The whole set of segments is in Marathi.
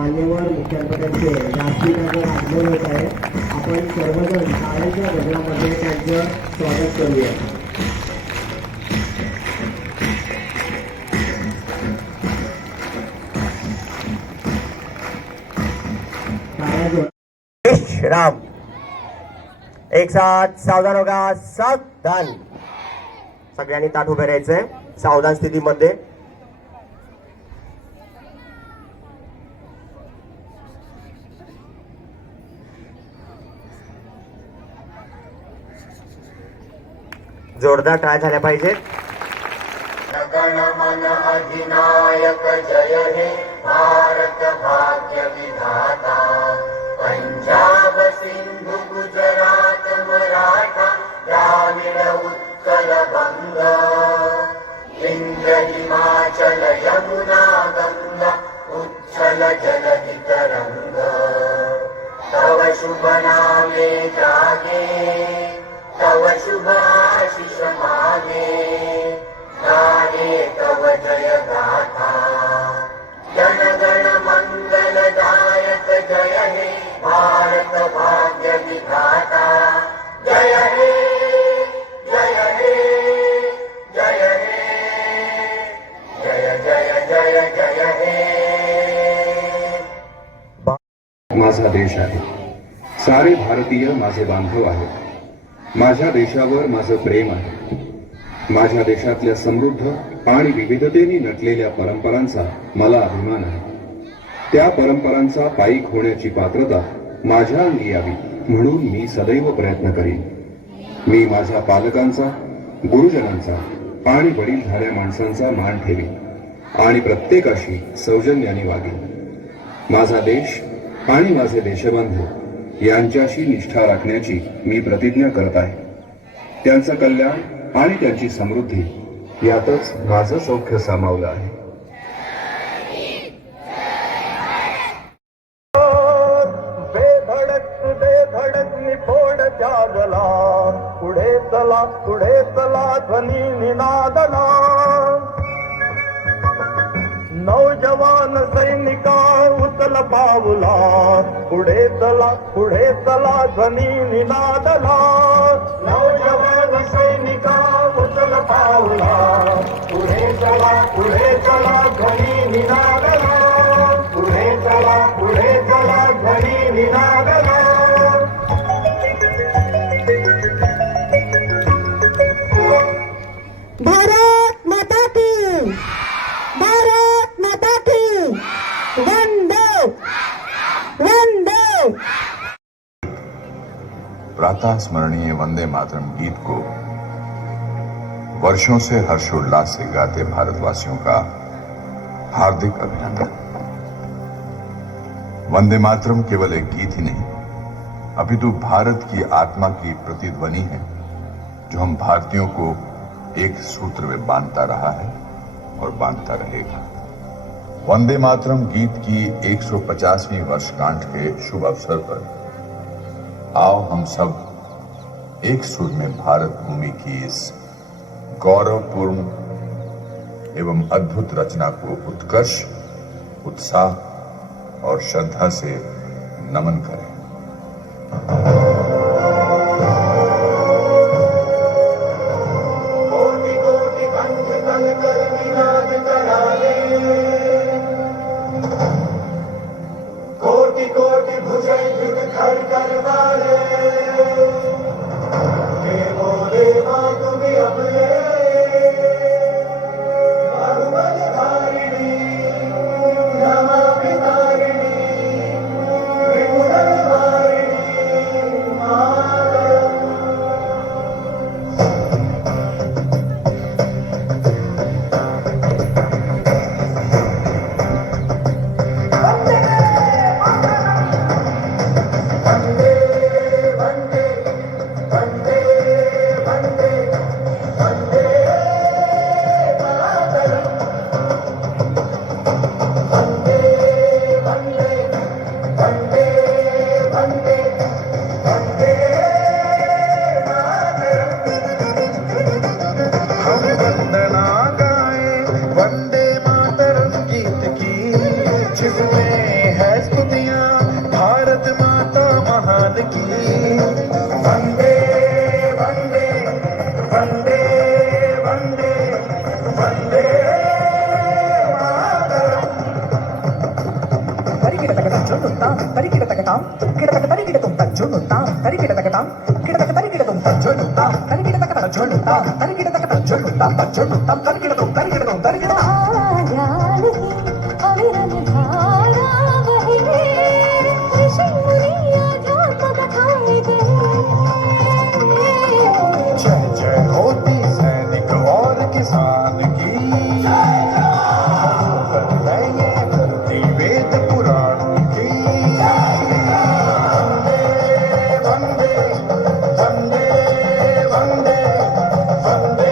मान्यवर मुख्याध्यापकांचे व्यासपीठावर आगमन होत आहे. आपण सर्वजण शाळेच्या गजरामध्ये त्यांचं स्वागत करूया. राम एक साथ सावधान होगा. सावधान. सगळ्यांनी ताठ उभे राहायचंय सावधान स्थितीमध्ये. जोरदार टाळ्या झाल्या पाहिजेत. गणमन अधिनायक जय हे भारत भाग्य विधाता. पंजाब सिंधु गुजरात मराठा द्राविड उत्कल बंग. इंद्र हिमाचल यमुना गंगा उच्छल जलधि तरंग. तव शुभ नामे जागे तव शुभ आशीष मागे. गाहे तव जय गाथा. जन गण मंगलदायक जय हे भारत भाग्य विधाता. जय हे जय हे जय हे जय जय जय जय हे. माझा देश आहे. सारे भारतीय माझे बांधव आहेत. माझ्या देशावर माझं प्रेम आहे. माझ्या देशातल्या समृद्ध आणि विविधतेने नटलेल्या परंपरांचा मला अभिमान आहे. त्या परंपरांचा पायीक होण्याची पात्रता माझ्या अंगी यावी म्हणून मी सदैव प्रयत्न करीन. मी माझ्या पालकांचा, गुरुजनांचा आणि वडीलधाऱ्या माणसांचा मान ठेवीन आणि प्रत्येकाशी सौजन्याने वागेन. माझा देश आणि माझे देशबांधव यांच्याशी निष्ठा राखण्याची मी प्रतिज्ञा करत आहे. त्यांचं कल्याण आणि त्यांची समृद्धी यातच माझं सौख्य सामावलं आहे. बेधडक निफोड त्यागला. पुढे चला ध्वनी निनादला. नौजवान सैनिका उचल पावला. पुढे चला ध्वनी निनादला. नौजवान सैनिका उचल पावला. पुढे चला ध्वनी निनादला. पुढे चला ध्वनी निनादला. भारत माता की, भारत माता की. वंदे वंदे. प्रातः स्मरणीय वंदे मातरम गीत को वर्षों से हर्षोल्लास से गाते भारतवासियों का हार्दिक अभिनंदन। वंदे मातरम केवल एक गीत ही नहीं अपितु भारत की आत्मा की प्रतिध्वनि है जो हम भारतीयों को एक सूत्र में बांधता रहा है और बांधता रहेगा। वंदे मातरम गीत की 150वीं वर्षगांठ के शुभ अवसर पर आओ हम सब एक सुर में भारत भूमि की इस गौरवपूर्ण एवं अद्भुत रचना को उत्कर्ष, उत्साह और श्रद्धा से नमन करें। की वंदे वंदे वंदे वंदे वंदे जय जय होती सैनिक और किसान की धरती वेद पुराण की वंदे वंदे वंदे वंदे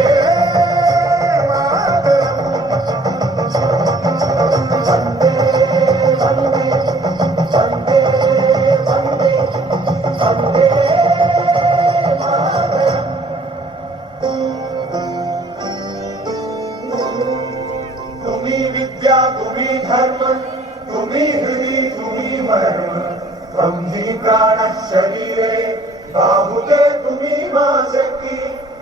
तुम्ही विद्या तुम्ही धर्म तुम्ही हृदय तुम्ही मर्म ब्रह्मी प्राण शरीरे बाहुले तुम्ही मा शक्ती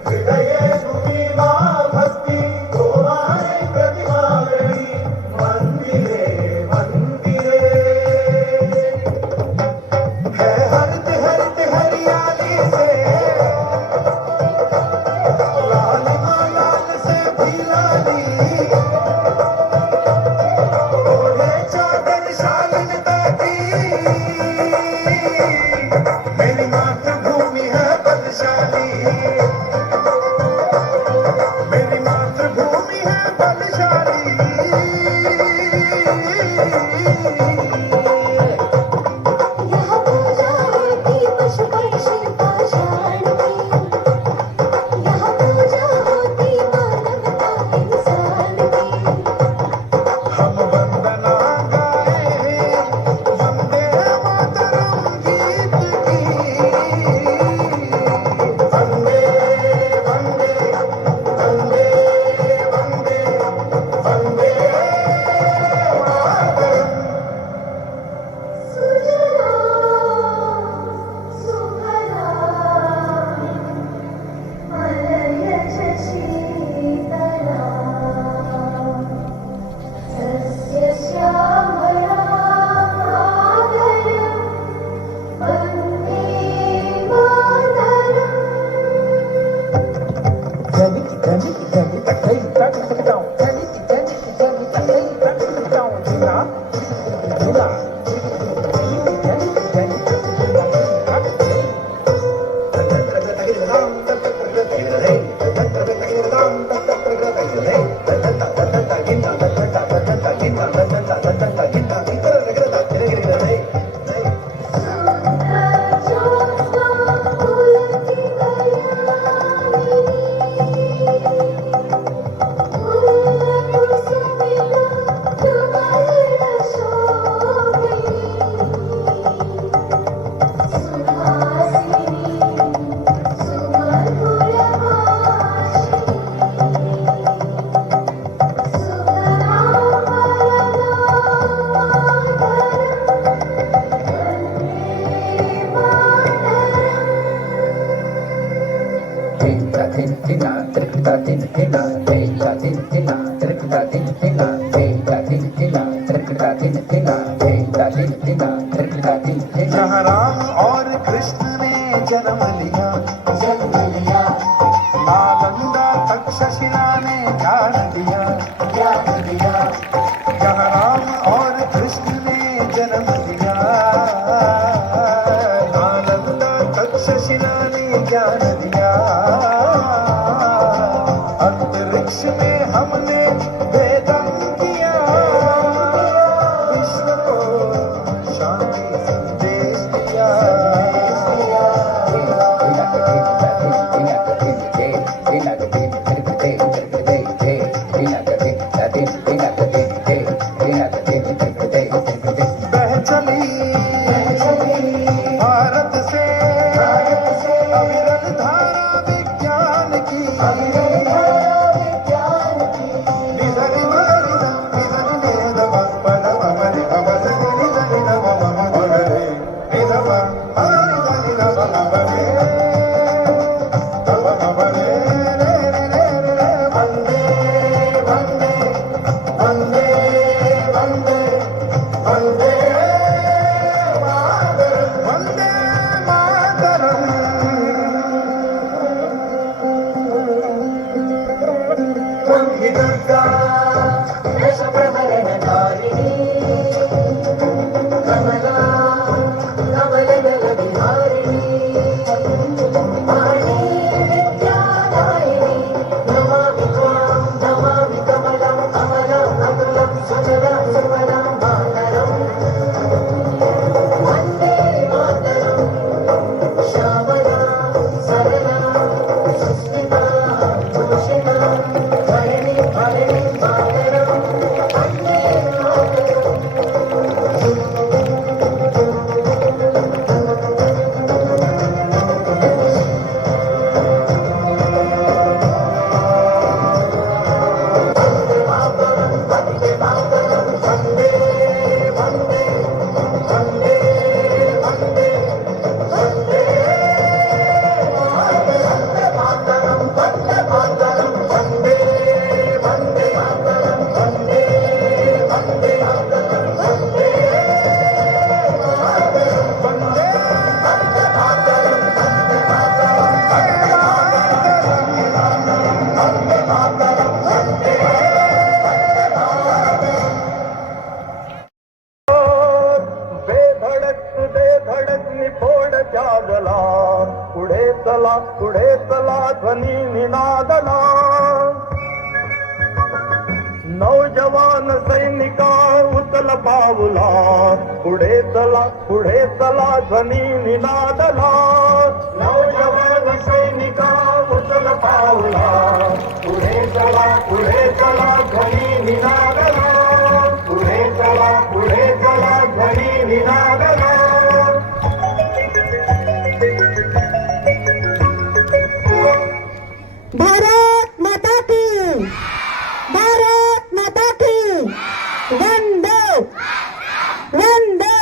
हृदये तुम्ही मा भक्ती गोमाने प्रतिमा वेळी मंदिरे मंदिरे है हरित हरित हरियाली से लाल लाल से भी लाली ओढ़े चादर शालीनता की मेरी मातृभूमि है बलशाली मेरी मातृभूमि है बलशाली यहाँ पूजा होती पशु पक्षी पाषाण की यहाँ पूजा होती मानवता इंसान की हम वंदना गाए वंदे मातरम गीत की वंदे वंदे वंदे वंदे वंदे मातरम सुजला सुफला मलयज शीतला सस्य श्यामला मातरम् वन्दे मातरम् जहाँ राम और कृष्ण ने जन्म लिया नालंदा तक्षशिला ने ज्ञान दिया जहाँ राम और कृष्ण ने जन्म लिया नालंदा तक्षशिला ने ज्ञान दिया अंतरिक्ष में हमने वेदम किया विश्व को शांति संदेश दिया Hey, बेधडक निफोड त्यागला पुढे चला ध्वनी निनादला नौजवान सैनिका उचल पावला पुढे चला ध्वनी निनादला नौजवान सैनिका उचल पावला पुढे चला ध्वनी निनादला पुढे चला ध्वनी निनादला भारत माता की, भारत माता की, वंदे वंदे।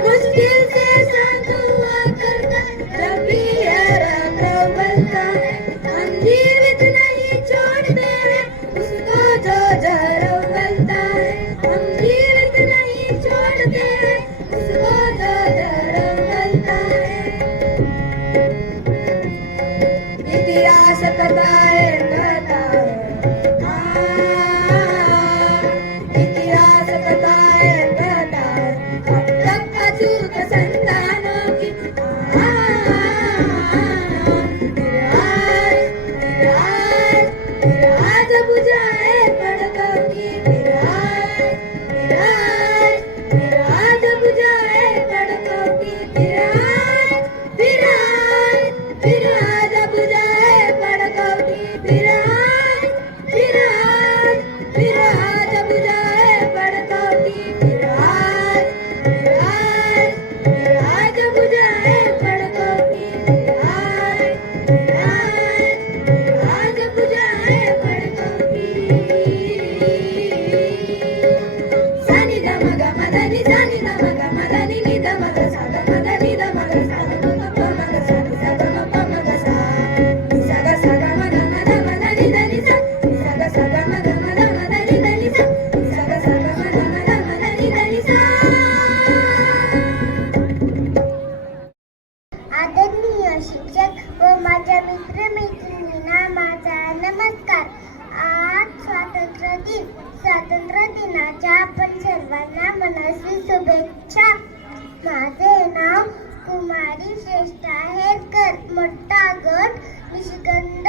मुश्किल से साथ हुआ करता जब भी यारा प्रबलता हम जीवित नहीं छोड़ते हैं उसको जो जहर उगलता है हम जीवित नहीं छोड़ते हैं उसको जो जहर उगलता है इतिहास कहता है इतिहास कहता है अब तक का चूक संतानों की फिर आज बुझाए पड़कों की फिर आज बुझाए पड़कों की फिर आज बुझाए पड़कों की फिर आज बुझाए पड़कों की फिर आज बुझाए पड़कों की आज बुझाए पड़कों की सानी द मग मदनी सानी द मग मदनी नि द मग सा द मदनी द मग सा द मग प मग सा नि सा द मग प मग सा नि सा ग मग मद मदनी द नि सा नि सा ग मग मद मदनी द नि सा नि सा ग मग मद मदनी द नि सा आदरणीय शिक्षक व माझ्या मित्रमैत्रिणींना माझा नमस्कार. आज स्वातंत्र्य दिनाच्या आपण सर्वांना मनस्वी शुभेच्छा. माझे नाव कुमारी श्रेष्ठा हेरकर, मोठा गट निशिगंध.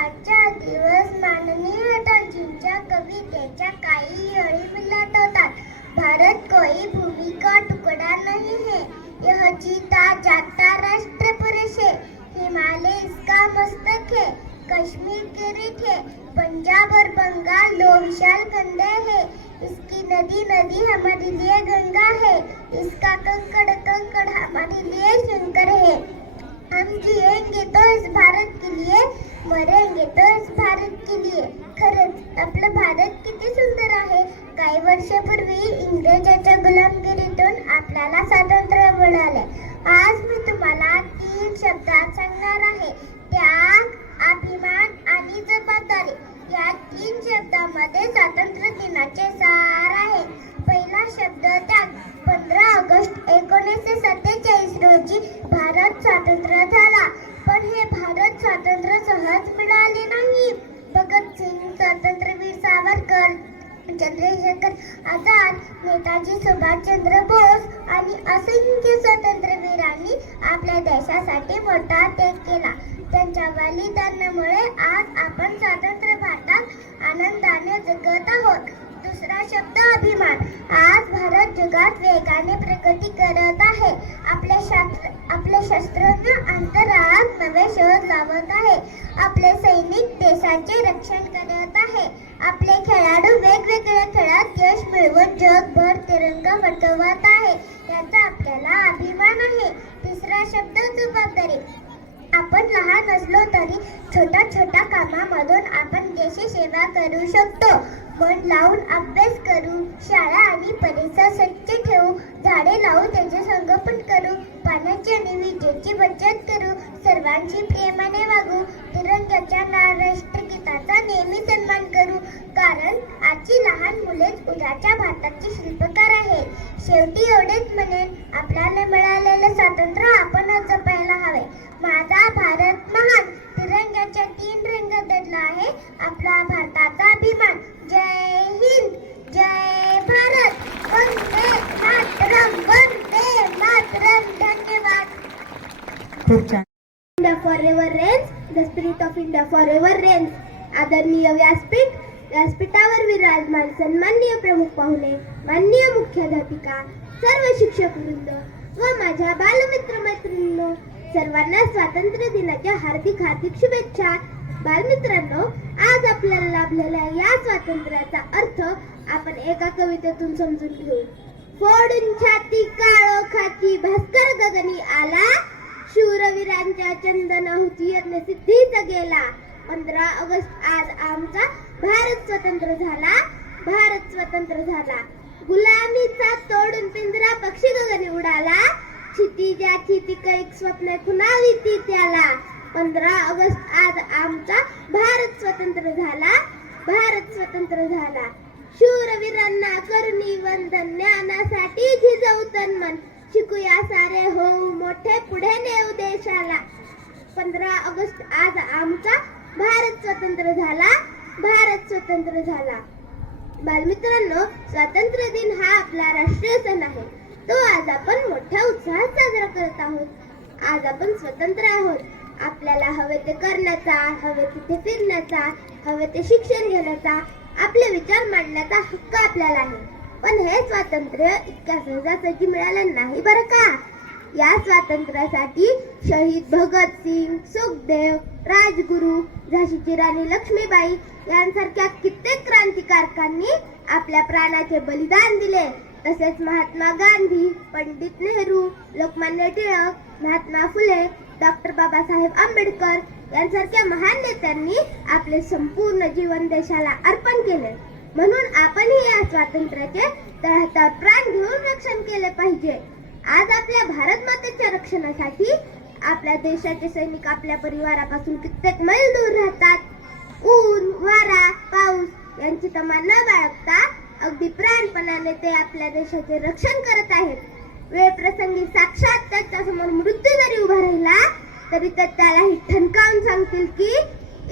आजचा दिवस माननीय अटलजींच्या कवितेच्या काही ओळी मला आठवतात. भारत कोई भूमि का टुकड़ा नहीं है, यह जीता जाता राष्ट्र पुरुष है. हिमालय इसका मस्तक है, कश्मीर किरीट है, पंजाब और बंगाल दो विशाल कंधे है. इसकी नदी नदी हमारे लिए गंगा है, इसका कंकड़ कंकड़ हमारे लिए शंकर है. हम जिएंगे तो इस भारत के लिए, मरेंगे तो इस भारत के लिए. खरंच आपलं भारत किती सुंदर आहे. काही वर्षापूर्वी इंग्रजांच्या गुलामगिरीतून आपल्याला स्वातंत्र्य मिळाले. आज मी तुम्हाला 3 शब्दात सांगणार आहे. त्याग, अभिमान आणि जबाबदारी. या 3 शब्दामध्ये स्वातंत्र्य दिनाचे सार आहे. पहिला शब्द त्याग. 15 ऑगस्ट 1947 रोजी भारत स्वतंत्र झाला. पण हे भारत स्वातंत्र्य सहज मिळाले नाही. भगतसिंग, स्वातंत्र्यवीर सावरकर, चंद्रशेखर आझाद, नेताजी सुभाषचंद्र बोस आणि असंख्य स्वातंत्र्यवीरांनी आपल्या देशासाठी मोठा त्याग केला. त्यांच्या बलिदानामुळे आज आपण स्वतंत्र भारतात आनंदाने जगत आहोत. दुसरा शब्द अभिमान. आज भारत जगात वेगाने प्रगती करत आहे. आपले शास्त्रज्ञ अंतराळात नवे शोध लावत आहे. आपले सैनिक देशाचे रक्षण करत आहे. आपले खेळाडू वेगवेगळ्या खेळात यश मिळवून जगभर तिरंगा फडकवत आहे. याचा आपल्याला अभिमान आहे. तिसरा शब्द जबाबदारी. आपण लहान असलो तरी छोट्या छोट्या कामामधून आपण देशसेवा करू शकतो. मन लावून अभ्यास करू, शाळा आणि परिसर स्वच्छ ठेवू, झाडे लावू, त्यांचे संगोपन करू, पाण्याची आणि विजेची बचत करू, सर्वांशी प्रेमाने वागू, तिरंग्याच्या राष्ट्रगीताचा नेहमी सन्मान करू. कारण आजची लहान मुलेच उद्याच्या भारताची शिल्पकार आहेत. शेवटी एवढेच म्हणेन, आपल्याला मिळालेले स्वातंत्र्य आपणच जपायला हवे. माझा भारत महान. तिरंग्याच्या 3 रंग दडला आहे आपला भारताचा अभिमान. जय हिंद, जय भारत, वंदे मातरम, वंदे मातरम. धन्यवाद. खूप छान. India forever reigns, the spirit of India forever reigns. आदरणीय व्यासपीठावर विराजमान सन्माननीय प्रमुख पाहुणे, माननीय मुख्याध्यापिका, सर्व शिक्षक वृंद व माझ्या बालमित्र मैत्रिणींनो, सर्वांना स्वातंत्र्य दिनाच्या हार्दिक शुभेच्छा. बालमित्रांनो, आज आपल्याला लाभलेल्या या स्वातंत्र्याचा अर्थ आपण एका कवितेतून समजून घेऊ. फोडून छाती काळोखाची भास्कर गगनी आला, शूरवीरांच्या चंदनाहुती यज्ञ सिद्धीचा गेला. 15 ऑगस्ट आज आमचा भारत स्वतंत्र झाला. गुलामीचा तोडून किती कैक स्वप्न खुणावी ती त्याला. 15 ऑगस्ट आज आमचा भारत स्वतंत्र झाला, भारत स्वतंत्र झाला. शूरवीरांना करुणी वंदन, ज्ञानासाठी झिजवू तन मन. शिकूया सारे होऊ मोठे, पुढे नेऊ देशाला. 15 ऑगस्ट आज आमचा भारत स्वतंत्र झाला, भारत स्वतंत्र झाला. बालमित्रांनो, स्वातंत्र्य दिन हा आपला राष्ट्रीय सण आहे. तो आज आपण मोठ्या उत्साहात साजरा करत आहोत. आज आपण स्वतंत्र आहोत. आपल्याला हवे ते करण्याचा, हवे तिथे फिरण्याचा, हवे ते शिक्षण घेण्याचा, आपले विचार मांडण्याचा हक्क आपल्याला आहे. पण हे स्वातंत्र्य इतक्या सहजासहजी मिळालं नाही बरं का. या स्वातंत्र्यासाठी शहीद भगतसिंग, सुखदेव, राजगुरू, झाशीची राणी लक्ष्मीबाई यांसारख्या कित्येक क्रांतिकारकांनी आपल्या प्राणाचे बलिदान दिले. तसेच महात्मा गांधी, पंडित नेहरू, लोकमान्य टिळक, महात्मा फुले, डॉक्टर बाबासाहेब आंबेडकर यांसारख्या महान नेत्यांनी आपले संपूर्ण जीवन देशाला अर्पण केले. म्हणून आपणही या स्वातंत्र्याचे तळहातावर प्राण घेऊन रक्षण केले पाहिजे. आज आपल्या भारत मातेच्या रक्षणासाठी आपल्या देशाचे सैनिक आपल्या परिवारापासून कित्येक मैल दूर राहतात. ऊन, वारा, पाऊस यांची तमा न बाळगता अगदी प्राणपणाने ते आपल्या देशाचे रक्षण करत आहेत. वेळ प्रसंगी साक्षात त्याच्या समोर मृत्यू जरी उभा राहिला तरी ते त्यालाही ठणकावून सांगतील की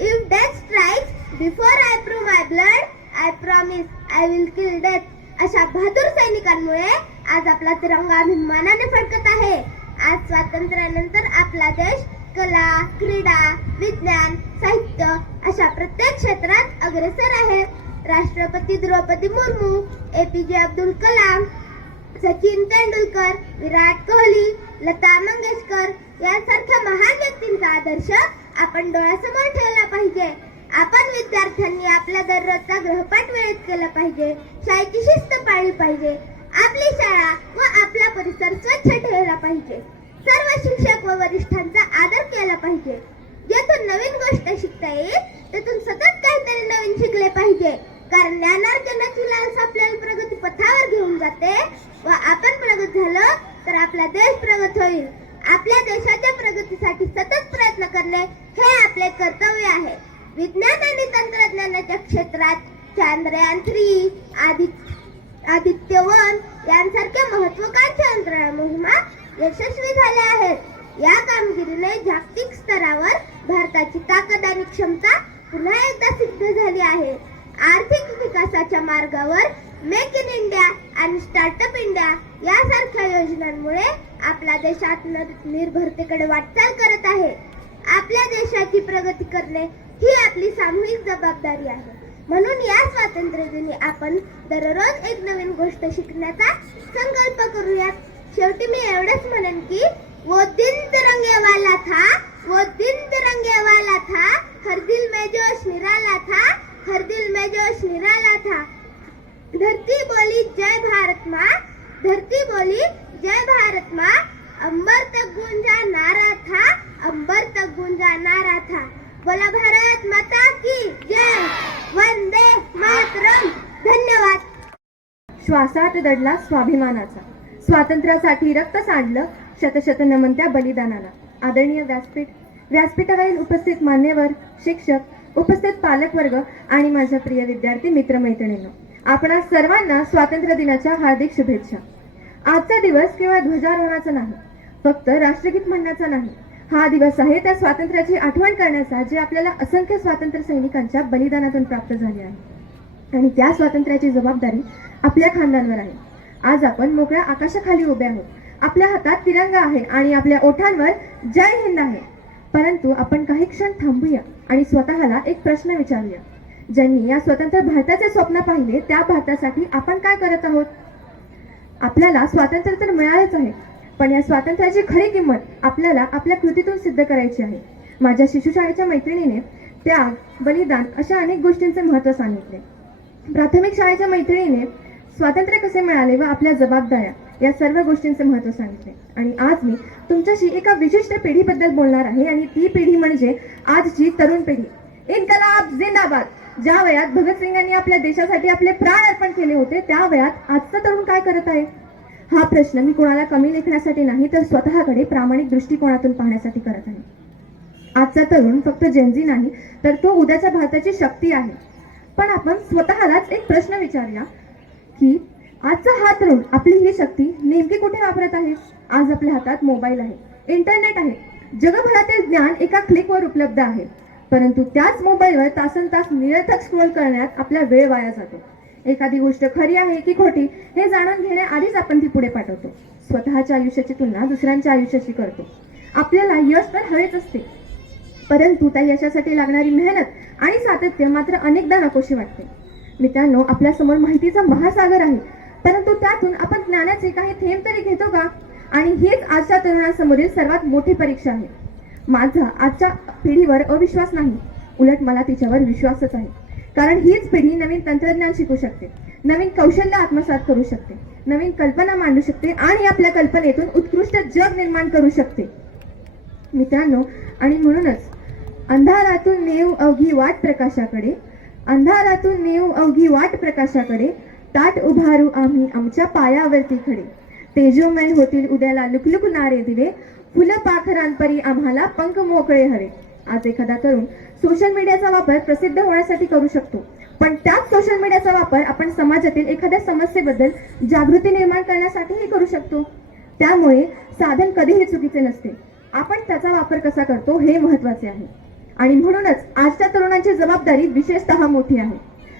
if death strikes before I prove my blood, I promise I will kill death. अशा बहादूर सैनिकांमुळे आज आपला तिरंगा अभिमानाने फडकत आहे. आज स्वातंत्र्यानंतर आपला देश कला, क्रीडा, विज्ञान, साहित्य अशा प्रत्येक क्षेत्रात अग्रेसर आहे. राष्ट्रपती द्रौपदी मुर्मू, APJ अब्दुल कलाम, सचिन तेंडुलकर, विराट कोहली, लता मंगेशकर यांसारख्या महान व्यक्तींचा आदर्श आपण डोळ्यासमोर ठेवला पाहिजे. आपण विद्यार्थ्यांनी आपला दररोजचा गृहपाठ वेळेत केला पाहिजे. शाळेची शिस्त पाळली पाहिजे. आपली शाळा व आपला परिसर स्वच्छ ठेवला पाहिजे. सर्व शिक्षक व वरिष्ठांचा आदर केला पाहिजे. ज्यातून नवीन गोष्ट शिकता येईल त्यातून सतत काहीतरी नवीन शिकले पाहिजे. कारण ज्ञानार्जनाची लालसा आपल्याला प्रगती पथावर घेऊन जाते व आपण प्रगत झालो तर आपला देश प्रगत होईल. आपल्या देशाच्या प्रगतीसाठी सतत प्रयत्न करणे हे आपले कर्तव्य आहे. विज्ञान आणि तंत्रज्ञानाच्या क्षेत्रात चांद्रयान 3, आदित्य-1 यांसारख्या महत्त्वाकांक्षी अंतराळ मोहिमा यशस्वी झाल्या आहेत. या कामगिरीने जागतिक स्तरावर भारताची ताकद आणि क्षमता पुन्हा एकदा सिद्ध झाली आहे. आर्थिक विकासाच्या मार्गावर मेक इन इंडिया आणि स्टार्टअप इंडिया यासारख्या योजनांमुळे आपला देश आत्मनिर्भरतेकडे वाटचाल करत आहे. आपल्या देशाची प्रगती करणे ही आपली सामूहिक जबाबदारी आहे. म्हणून या स्वातंत्र्य दिनी आपण दररोज एक नवीन गोष्ट शिकण्याचा संकल्प करूयात. शेवटी मी एवढंच म्हणेन की वो दिन तिरंगे वाला था, वो दिन तिरंगे वाला था, हर दिल में जोश निराला था, हर दिल में जोश निराला था. धरती बोली जय भारत माँ, धरती बोली जय भारत माँ, अंबर तक गूंजा नारा था, अंबर तक गूंजा नारा था. बोला भारत माता की जय, वंदे मातरम. धन्यवाद. श्वासात दडला स्वाभिमानाचा, स्वातंत्र्यासाठी रक्त सांडलं, शतशत नमन त्या बलिदानाला. आदरणीय व्यासपीठावरील उपस्थित मान्यवर, शिक्षक, उपस्थित पालकवर्ग आणि माझ्या प्रिय विद्यार्थी मित्रमैत्रिणींनो, आपणा सर्वांना स्वातंत्र्य दिनाच्या हार्दिक शुभेच्छा. आजचा दिवस केवळ ध्वजारोहणाचा नाही, फक्त राष्ट्रगीत म्हणण्याचा नाही. हा दिवस आहे त्या स्वातंत्र्याची आठवण करण्याचा जे आपल्याला असंख्य स्वातंत्र्य सैनिकांच्या बलिदानातून प्राप्त झाले आहे. आणि त्या स्वातंत्र्याची जबाबदारी आपल्या खांद्यांवर आहे. आज आपण मोकळ्या आकाशाखाली उभे आहोत. आपल्या हातात तिरंगा आहे आणि आपल्या ओठांवर जय हिंद आहे. परंतु आपण काही क्षण थांबूया आणि स्वतःला एक प्रश्न विचारूया. ज्यांनी या स्वतंत्र भारताचे स्वप्न पाहिले त्या भारतासाठी आपण काय करत आहोत? आपल्याला स्वातंत्र्य तर मिळालेच आहे, पण या स्वातंत्र्याची खरी किंमत आपल्याला आपल्या कृतीतून सिद्ध करायची आहे. माझ्या शिशुशाळेच्या मैत्रिणीने त्याग, बलिदान अशा अनेक गोष्टींचे महत्त्व सांगितले. प्राथमिक शाळेच्या मैत्रिणीने स्वातंत्र्य कसे मिळाले व आपल्या जबाबदाऱ्या या सर्व गोष्टींचे महत्त्व सांगितले. आणि आज मी तुमच्याशी एका विशिष्ट पिढीबद्दल बोलणार आहे आणि ती पिढी म्हणजे आजची तरुण पिढी. इन्कलाब जिंदाबाद. ज्या वयात भगतसिंगांनी आपल्या देशासाठी आपले प्राण अर्पण केले होते त्या वयात आजचा तरुण काय करत आहे? हा प्रश्न मी कोणाला कमी लेखण्यासाठी नाही तर स्वतःकडे प्रामाणिक दृष्टिकोनातून पाहण्यासाठी करत आहे. आजचा तरुण फक्त जेनझी नाही तर तो उद्याच्या भारताची शक्ती आहे. पण आपण स्वतःलाच एक प्रश्न विचारूया की आजचा हा तरुण आपली ही शक्ती नेमकी कुठे वापरत आहे? आज आपल्या हातात मोबाईल आहे, इंटरनेट आहे, जगभरातील ज्ञान एका क्लिकवर उपलब्ध आहे. परंतु त्याच मोबाईलवर तासनतास निरर्थक स्क्रोल करण्यात आपला वेळ वाया जातो. एखादी गोष्ट खरी आहे की खोटी हे जाणून घेण्याआधीच आपण ती पुढे पाठवतो. स्वतःच्या आयुष्याची तुलना दुसऱ्यांच्या आयुष्याशी करतो. आपल्याला यश तर हवेच असते, परंतु त्या यशासाठी लागणारी मेहनत आणि सातत्य मात्र अनेकदा नकोशी वाटते. मित्रांनो, आपल्यासमोर माहितीचा महासागर आहे, परंतु त्यातून आपण ज्ञानाचे काही थेंब तरी घेतो का? आणि हीच आजच्या तरुणांसमोरील सर्वात मोठी परीक्षा आहे. माझा आजच्या पिढीवर अविश्वास नाही, उलट मला तिच्यावर विश्वासच आहे. कारण हीच पिढी नवीन तंत्रज्ञान शिकू शकते, नवीन कौशल्य आत्मसात करू शकते, नवीन कल्पना मांडू शकते आणि आपल्या कल्पनेतून उत्कृष्ट जग निर्माण करू शकते. मित्रांनो, आणि म्हणूनच अंधारातून नेऊ अवघी वाट प्रकाशाकडे, अंधारातून नेऊ अवघी वाट प्रकाशाकडे, ताट उभारू आम्ही आमच्या पायावरती खडे. तेजोमय होतील उद्याला लुकलुकणारे दिवे, फुलं पाखरांपरी आम्हाला पंख मोकळे हवे. आज एखादा तरुण सोशल मीडियाचा वापर प्रसिद्ध होण्यासाठी करू शकतो, पण त्याच सोशल मीडियाचा वापर आपण समाजातील एखाद्या समस्येबद्दल जागृती निर्माण करण्यासाठीही करू शकतो. त्यामुळे साधन कधीही चुकीचे नसते, आपण त्याचा वापर कसा करतो हे महत्त्वाचे आहे. आणि म्हणूनच आजच्या तरुणांची जबाबदारी विशेषतः मोठी आहे.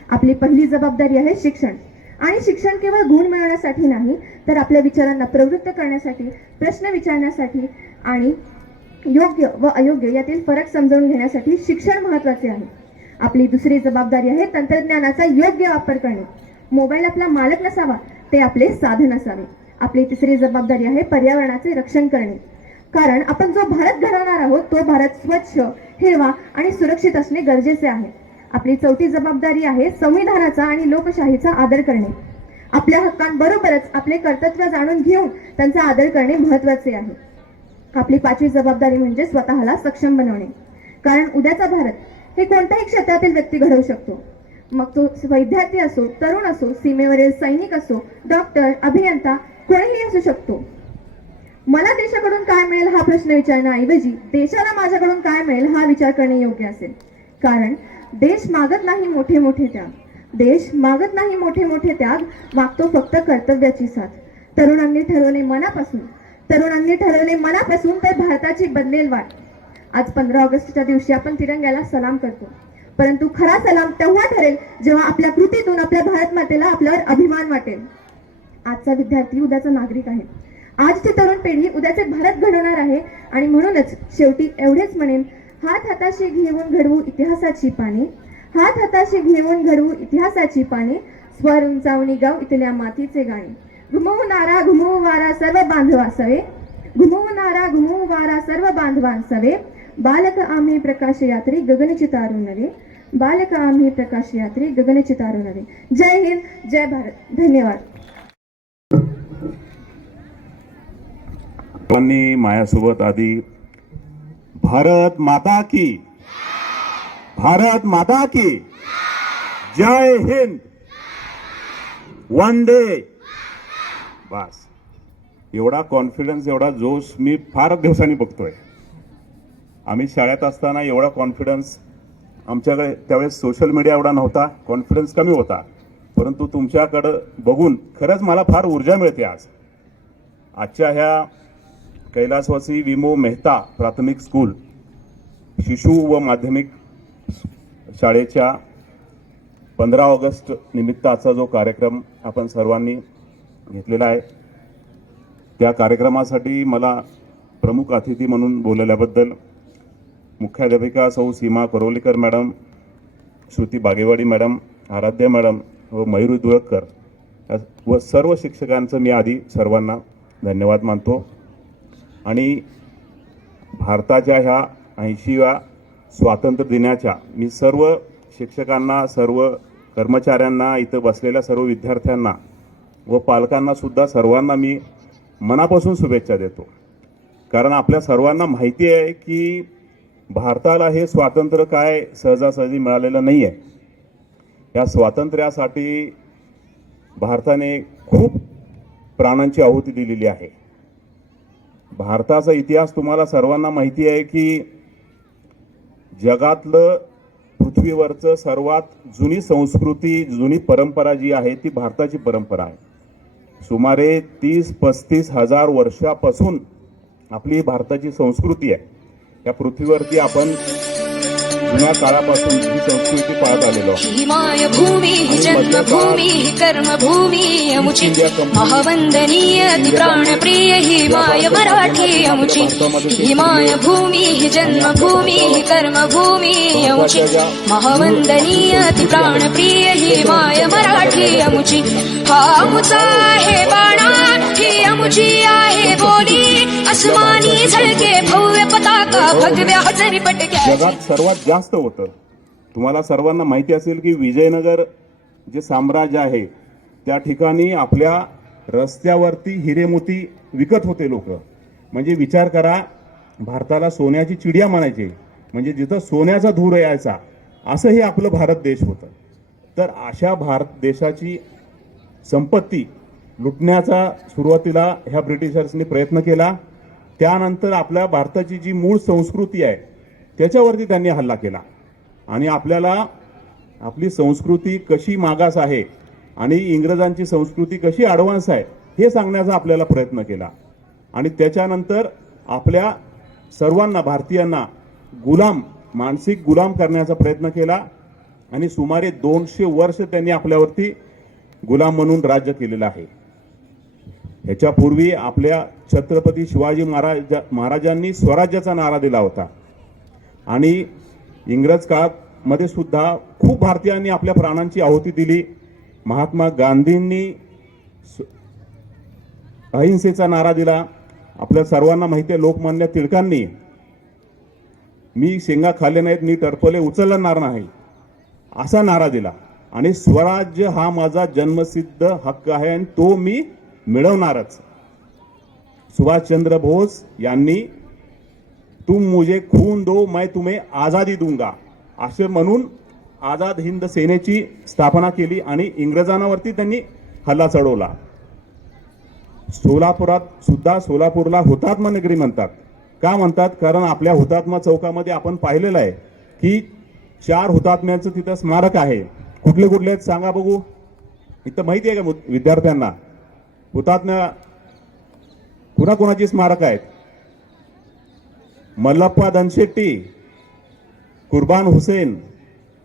आपली पहिली जबाबदारी आहे शिक्षण. आणि शिक्षण केवळ गुण मिळवण्यासाठी नाही तर आपल्या विचारांना प्रवृत्त करण्यासाठी, प्रश्न विचारण्यासाठी आणि योग्य व अयोग्य यातील फरक समजावून घेण्यासाठी शिक्षण महत्त्वाचे आहे. आपली दुसरी जबाबदारी आहे तंत्रज्ञानाचा योग्य वापर करणे. मोबाईल आपला मालक नसावा, ते आपले साधन असावे. आपली तिसरी जबाबदारी आहे पर्यावरणाचे रक्षण करणे. कारण आपण जो भारत घडवणार आहोत तो भारत स्वच्छ, हिरवा आणि सुरक्षित असणे गरजेचे आहे. आपली चौथी जबाबदारी आहे संविधानाचा आणि लोकशाहीचा आदर करणे. आपल्या हक्कांबरोबरच आपले कर्तव्य जाणून घेऊन त्यांचा आदर करणे महत्त्वाचे आहे. आपली पाचवी जबाबदारी म्हणजे स्वतःला सक्षम बनवणे. कारण उद्याचा भारत हे कोणत्याही क्षेत्रातील व्यक्ती घडवू शकतो. मग तो विद्यार्थी असो, तरुण असो, सीमेवरील सैनिक असो, डॉक्टर, अभियंता, कोणीही असू शकतो. मला देशाकडून काय मिळेल हा प्रश्न विचारण्याऐवजी देशाला माझ्याकडून काय मिळेल हा विचार करणे योग्य असेल. कारण देश मागत नाही मोठे मोठे त्याग, देश मागत नाही मोठे मोठे त्याग, मागतो फक्त कर्तव्याची साथ. तरुणांनी ठरवले मनापासून तर भारताची बदलेल वाट. आज 15 ऑगस्टच्या दिवशी आपण तिरंग्याला सलाम करतो, परंतु खरा सलाम तेव्हा ठरेल जेव्हा आपल्या कृतीतून आपल्या भारत मातेला आपल्यावर अभिमान वाटेल. आजचा विद्यार्थी उद्याचा नागरिक आहे. आजची तरुण पिढी उद्याचे भारत घडवणार आहे. आणि म्हणूनच शेवटी एवढेच म्हणेन, हात हाताशी घेऊन घडवू इतिहासाची पाने, हात हाताशी घेऊन घडवू इतिहासाची पाने, स्वर उंचावणी गाव इथल्या मातीचे गाणे. घुमवू नारा घुमवू वारा सर्व बांधवांसवे, घुमवू नारा घुमवू वारा सर्व बांधवांसवे, बालक आम्ही प्रकाश यात्री गगन चितारू नवे, बालक आम्ही प्रकाश यात्री गगन चितारू नवे. जय हिंद, जय भारत. धन्यवाद. माझ्यासोबत आधी भारत माता की, भारत माता की जय हिंद, वंदे. बस एवढा कॉन्फिडन्स, एवढा जोश मी फार दिवसांनी बघतोय. आम्ही शाळेत असताना एवढा कॉन्फिडन्स आमच्याकडे, त्यावेळेस सोशल मीडिया एवढा नव्हता, कॉन्फिडन्स कमी होता. परंतु तुमच्याकडं बघून खरंच मला फार ऊर्जा मिळते. आजच्या ह्या कैलासवासी विमो मेहता प्राथमिक स्कूल शिशु व माध्यमिक शाळेच्या 15 ऑगस्ट निमित्त आजचा जो कार्यक्रम आपण सर्वांनी घेतलेला आहे, त्या कार्यक्रमासाठी मला प्रमुख अतिथी म्हणून बोलवल्याबद्दल मुख्याध्यापिका सौ Seema Karolikar madam, Shruti Bagewadi madam, Aaradhya madam व मयुरी दुळककर व सर्व शिक्षकांचं मी आधी सर्वांना धन्यवाद मानतो. आणि भारताच्या ह्या 80व्या स्वातंत्र्य दिनाच्या मी सर्व शिक्षकांना, सर्व कर्मचाऱ्यांना, इथं बसलेल्या सर्व विद्यार्थ्यांना व पालकांना सुद्धा सर्वांना मी मनापासून शुभेच्छा देतो. कारण आपल्या सर्वांना माहिती आहे की भारताला हे स्वातंत्र्य काय सहजासहजी मिळालेलं नाही आहे. या स्वातंत्र्यासाठी भारताने खूप प्राणांची आहुती दिलेली आहे. भारताचा इतिहास तुम्हाला सर्वांना माहिती आहे की जगातलं पृथ्वीवरचं सर्वात जुनी संस्कृती, जुनी परंपरा जी आहे ती भारताची परंपरा आहे. सुमारे 30-35 हजार वर्षापासून आपली भारताची संस्कृती आहे. या पृथ्वीवरती आपण जुन्या काळापासून ही संस्कृती पाळत आलेलो आहोत. ही माय भूमी ही जन्मभूमी ही कर्मभूमी अमुची महावंदनीय ती प्राणप्रिय ही माय मराठी अमुची. ही माय भूमी ही जन्मभूमी ही कर्मभूमी अमुची महावंदनीय ती प्राणप्रिय ही माय मराठी अमुची. हा अमुचा आहे बाणा ही अमुची आहे बोली अस्मानी झळके भव्य पताका भगव्या हजरी पटक्या. जगात सर्वात जास्त होतं. तुम्हाला सर्वांना माहिती असेल की विजयनगर जे साम्राज्य आहे त्या ठिकाणी आपल्या रस्त्यावरती हिरेमोती विकत होते लोक. म्हणजे विचार करा, भारताला सोन्याची चिडिया म्हणायचे, म्हणजे जिथं सोन्याचा धूर यायचा असं हे आपलं भारत देश होतं. तर अशा भारत देशाची संपत्ती लुटण्याचा सुरुवातीला ह्या ब्रिटिशर्सनी प्रयत्न केला. त्यानंतर आपल्या भारताची जी मूळ संस्कृती आहे त्याच्यावरती त्यांनी हल्ला केला आणि आपल्याला आपली संस्कृती कशी मागास आहे आणि इंग्रजांची संस्कृती कशी ॲडव्हान्स आहे हे सांगण्याचा आपल्याला प्रयत्न केला. आणि त्याच्यानंतर आपल्या सर्वांना भारतीयांना मानसिक गुलाम करण्याचा प्रयत्न केला आणि सुमारे 200 वर्ष त्यांनी आपल्यावरती गुलाम म्हणून राज्य केलेलं आहे. ह्याच्यापूर्वी आपल्या छत्रपती शिवाजी महाराजांनी स्वराज्याचा नारा दिला होता आणि इंग्रज काळामध्ये सुद्धा खूप भारतीयांनी आपल्या प्राणांची आहुती दिली. महात्मा गांधींनी अहिंसेचा नारा दिला. आपल्या सर्वांना माहिती आहे लोकमान्य टिळकांनी मी शेंगा खाल्ले नाहीत, मी टरफले उचलणार नाही असा नारा दिला आणि स्वराज्य हा माझा जन्मसिद्ध हक्क आहे आणि तो मी मिळवणारच. सुभाषचंद्र बोस यांनी तुम मुझे खून दो मैं तुम्हें आझादी दूंगा असे म्हणून आझाद हिंद सेनेची स्थापना केली आणि इंग्रजांवरती त्यांनी हल्ला चढवला. सोलापुरात सुद्धा सोलापूरला हुतात्मा नगरी म्हणतात. का म्हणतात? कारण आपल्या हुतात्मा चौकामध्ये आपण पाहिलेलं आहे की 4 हुतात्म्यांचं तिथं स्मारक आहे. कुठले कुठले आहेत सांगा बघू. इथं माहिती आहे का विद्यार्थ्यांना हुतात्म्या कुणाकुणाची स्मारक आहेत? मल्लप्पा धनशेट्टी, कुर्बान हुसेन,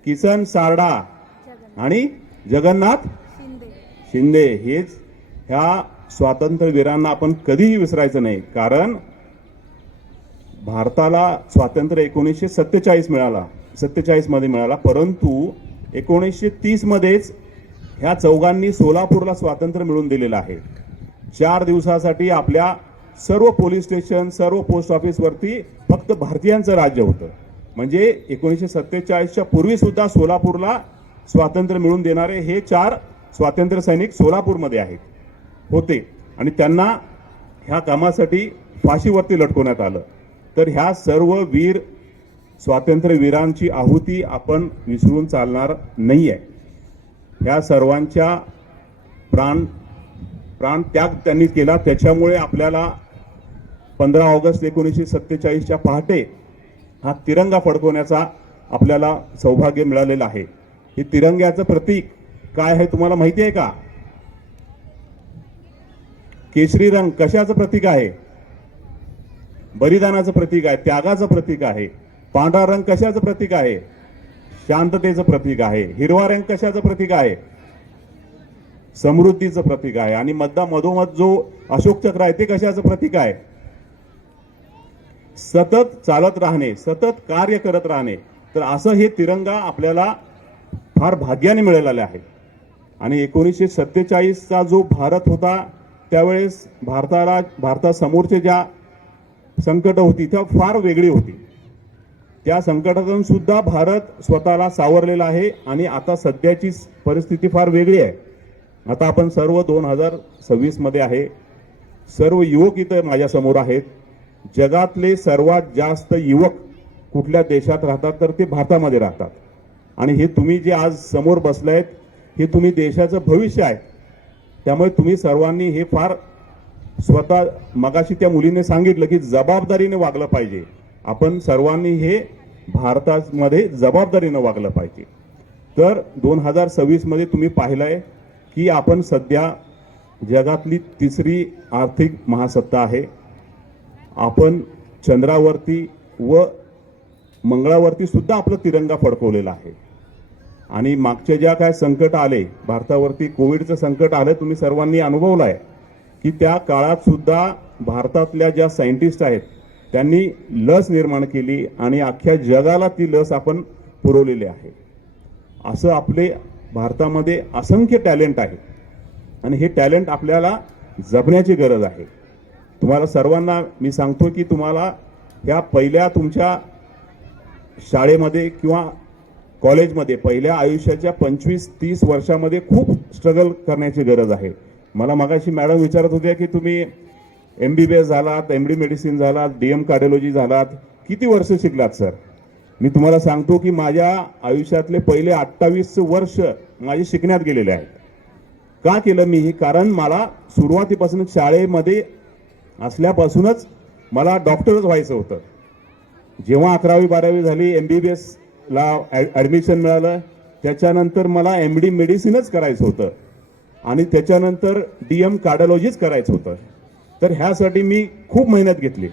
किसन सारडा आणि जगन्नाथ शिंदे. हेच ह्या स्वातंत्र्यवीरांना आपण कधीही विसरायचं नाही. कारण भारताला स्वातंत्र्य 1947 मध्ये मिळाला, परंतु 1930 मध्येच ह्या चौघांनी सोलापूरला स्वातंत्र्य मिळवून दिलेलं आहे. 4 दिवसासाठी आपल्या सर्व पोलीस स्टेशन, सर्व पोस्ट ऑफिसवरती फक्त भारतीयांचं राज्य होतं. म्हणजे 1947च्या पूर्वी सुद्धा सोलापूरला स्वातंत्र्य मिळवून देणारे हे 4 स्वातंत्र्य सैनिक सोलापूरमध्ये होते आणि त्यांना ह्या कामासाठी फाशीवरती लटकवण्यात आलं. तर ह्या सर्व वीर स्वातंत्र्यवीरांची आहुती आपण विसरून चालणार नाही आहे. ह्या सर्वांच्या प्राण त्याग त्यांनी केला. त्याच्यामुळे आपल्याला 15 ऑगस्ट 1947च्या पहाटे हा तिरंगा फडकवण्याचा आपल्याला सौभाग्य मिळालेलं आहे. हे तिरंग्याचं प्रतीक काय आहे तुम्हाला माहिती आहे का? केशरी रंग कशाचं प्रतीक आहे? बलिदानाचं प्रतीक आहे, त्यागाचं प्रतीक आहे. पांढरा रंग कशाचं प्रतीक आहे? शांततेचं प्रतीक आहे. हिरवा रंग कशाचं प्रतीक आहे? समृद्धीचं प्रतीक आहे. आणि मधोमध जो अशोक चक्र आहे ते कशाचं प्रतीक आहे? सतत चालत राहणे, सतत कार्य करत राहणे. तर असं हे तिरंगा आपल्याला फार भाग्याने मिळालेलं आहे. आणि 1947चा जो भारत होता त्यावेळेस भारतासमोरचे ज्या संकट होती त्या फार वेगळी होती. त्या संकटातून सुद्धा भारत स्वतःला सावरलेला आहे आणि आता सध्याची परिस्थिती फार वेगळी आहे. आता आपण सर्व 2026 मध्ये आहे. सर्व युवक इथं माझ्यासमोर आहेत. जगातले सर्वात जास्त युवक कुठल्या देशात राहतात तर ते भारतामध्ये राहतात. आणि हे तुम्ही जे आज समोर बसलायत हे तुम्ही देशाचं भविष्य आहे. त्यामुळे तुम्ही सर्वांनी हे फार स्वतः मगाशी त्या मुलीने सांगितलं की जबाबदारीने वागलं पाहिजे. आपण सर्वांनी हे भारतामध्ये जबाबदारीनं वागलं पाहिजे. तर 2026 मध्ये तुम्ही पाहिलंय की आपण सध्या जगातली तिसरी आर्थिक महासत्ता आहे. आपण चंद्रावरती व मंगळावरती सुद्धा आपला तिरंगा फडकवलेला आहे. आणि मागच्या ज्या काय संकट आले भारतावरती, कोविडचं संकट आलं, तुम्ही सर्वांनी अनुभवलं आहे की त्या काळात सुद्धा भारतातल्या ज्या सायंटिस्ट आहेत त्यांनी लस निर्माण केली आणि अख्ख्या जगाला ती लस आपण पुरवलेली आहे. असं आपले भारतामध्ये असंख्य टॅलेंट आहे आणि हे टॅलेंट आपल्याला जपण्याची गरज आहे. तुम्हाला सर्वांना मी सांगतो की तुम्हाला ह्या पहिल्या तुमच्या शाळेमध्ये किंवा कॉलेजमध्ये पहिल्या आयुष्याच्या 25-30 वर्षामध्ये खूप स्ट्रगल करण्याची गरज आहे. मला मगाशी मॅडम विचारत होत्या की तुम्ही MBBS झालात, MD मेडिसिन झालात, DM कार्डिओलॉजी झालात, किती वर्ष शिकलात सर? मी तुम्हाला सांगतो की माझ्या आयुष्यातले पहिले 28 वर्ष माझे शिकण्यात गेलेले आहेत. का केलं मी हे? कारण मला सुरुवातीपासून शाळेमध्ये असल्यापासूनच मला डॉक्टरच व्हायचं होतं. जेव्हा 11वी-12वी झाली, MBBS ला ॲडमिशन मिळालं, त्याच्यानंतर मला MD मेडिसिनच करायचं होतं आणि त्याच्यानंतर DM कार्डिओलॉजीच करायचं होतं. तर ह्यासाठी मी खूप मेहनत घेतली.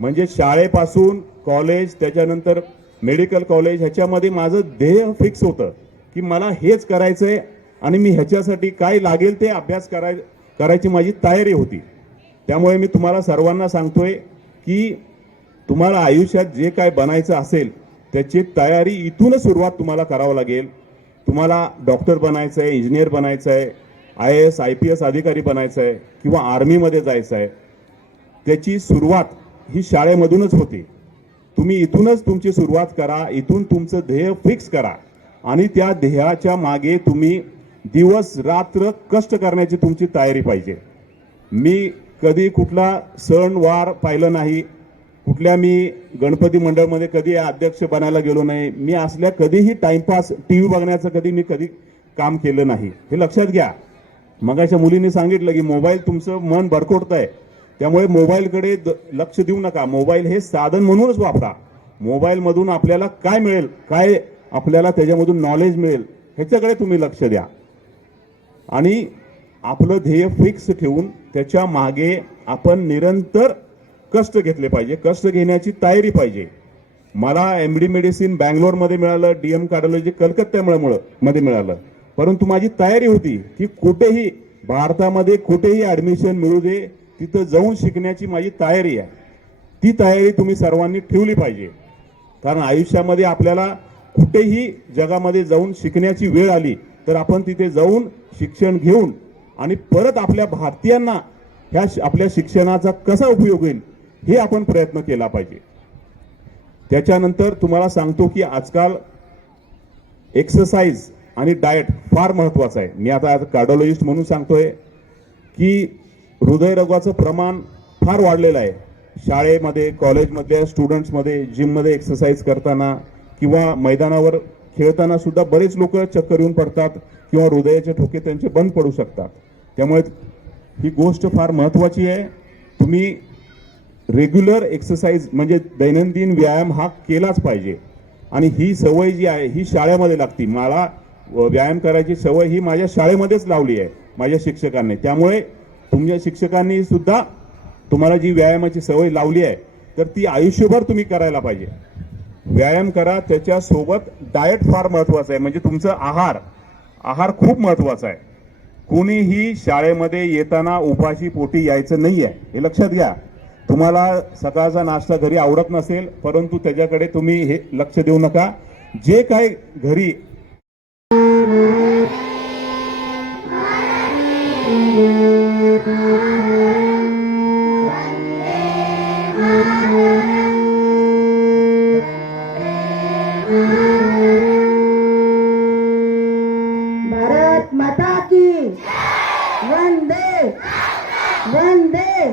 म्हणजे शाळेपासून कॉलेज, त्याच्यानंतर मेडिकल कॉलेज, ह्याच्यामध्ये माझं ध्येय फिक्स होतं की मला हेच करायचं आहे आणि मी ह्याच्यासाठी काय लागेल ते अभ्यास करायची माझी तयारी होती. त्यामुळे मी तुम्हाला सर्वांना सांगतोय की तुम्हाला आयुष्यात जे काय बनायचं असेल त्याची तयारी इथूनच सुरुवात तुम्हाला करावं लागेल. तुम्हाला डॉक्टर बनायचं आहे, इंजिनियर बनायचं आहे, IAS IPS अधिकारी बनायचं आहे किंवा आर्मीमध्ये जायचं आहे, त्याची सुरुवात ही शाळेमधूनच होते. तुम्ही इथूनच तुमची सुरुवात करा, इथून तुमचं ध्येय फिक्स करा आणि त्या ध्येयाच्या मागे तुम्ही दिवस रात्र कष्ट करण्याची तुमची तयारी पाहिजे. मी कधी कुठला सण वार पाहिलं नाही, कुठल्या मी गणपती मंडळमध्ये कधी अध्यक्ष बनायला गेलो नाही, मी असल्या कधीही टाइमपास TV बघण्याचं कधी काम केलं नाही. हे लक्षात घ्या. मगाच्या मुलीने सांगितलं की मोबाईल तुमचं मन भरकोटत आहे, त्यामुळे मोबाईलकडे लक्ष देऊ नका. मोबाईल हे साधन म्हणूनच वापरा. मोबाईलमधून आपल्याला काय मिळेल, काय आपल्याला त्याच्यामधून नॉलेज मिळेल, ह्याच्याकडे तुम्ही लक्ष द्या आणि आपलं ध्येय फिक्स ठेवून त्याच्या मागे आपण निरंतर कष्ट घेतले पाहिजे. कष्ट घेण्याची तयारी पाहिजे. मला MD मेडिसिन बँगलोरमध्ये मिळालं, DM कार्डिओलॉजी कलकत्त्यामध्ये मिळालं, परंतु माझी तयारी होती की कुठेही भारतामध्ये कुठेही ॲडमिशन मिळू दे, तिथं जाऊन शिकण्याची माझी तयारी आहे. ती तयारी तुम्ही सर्वांनी ठेवली पाहिजे. कारण आयुष्यामध्ये आपल्याला कुठेही जगामध्ये जाऊन शिकण्याची वेळ आली तर आपण तिथे जाऊन शिक्षण घेऊन आणि परत आपल्या भारतीयांना ह्या आपल्या शिक्षणाचा कसा उपयोग होईल हे आपण प्रयत्न केला पाहिजे. त्याच्यानंतर तुम्हाला सांगतो की आजकाल एक्सरसाइज आणि डाएट फार महत्त्वाचं आहे. मी आता कार्डिओलॉजिस्ट म्हणून सांगतोय की हृदयरोगाचं प्रमाण फार वाढलेलं आहे. शाळेमध्ये, कॉलेजमधल्या स्टुडंट्समध्ये, जिममध्ये एक्सरसाइज करताना किंवा मैदानावर खेळताना सुद्धा बरेच लोक चक्कर येऊन पडतात किंवा हृदयाचे ठोके त्यांचे बंद पडू शकतात. त्यामुळे ही गोष्ट फार महत्त्वाची आहे. तुम्ही रेग्युलर एक्सरसाइज म्हणजे दैनंदिन व्यायाम हा केलाच पाहिजे आणि ही सवय जी आहे ही शाळेमध्ये लागते. मला व्यायाम करायची सवय ही माझ्या शाळेमध्येच लावली आहे माझ्या शिक्षकांनी. त्यामुळे तुमच्या शिक्षकांनी सुद्धा तुम्हाला जी व्यायामाची सवय लावली आहे तर ती आयुष्यभर तुम्ही करायला पाहिजे. व्यायाम करा, त्याच्यासोबत डाएट फार महत्त्वाचं आहे. म्हणजे तुमचं आहार खूप महत्त्वाचा आहे. कोणीही शाळेमध्ये येताना उपाशी पोटी यायचं नाही आहे, हे लक्षात घ्या. तुम्हाला सकाळचा नाश्ता घरी आवडत नसेल, परंतु त्याच्याकडे तुम्ही हे लक्ष देऊ नका. जे काय घरी भारत माता की वंदे वंदे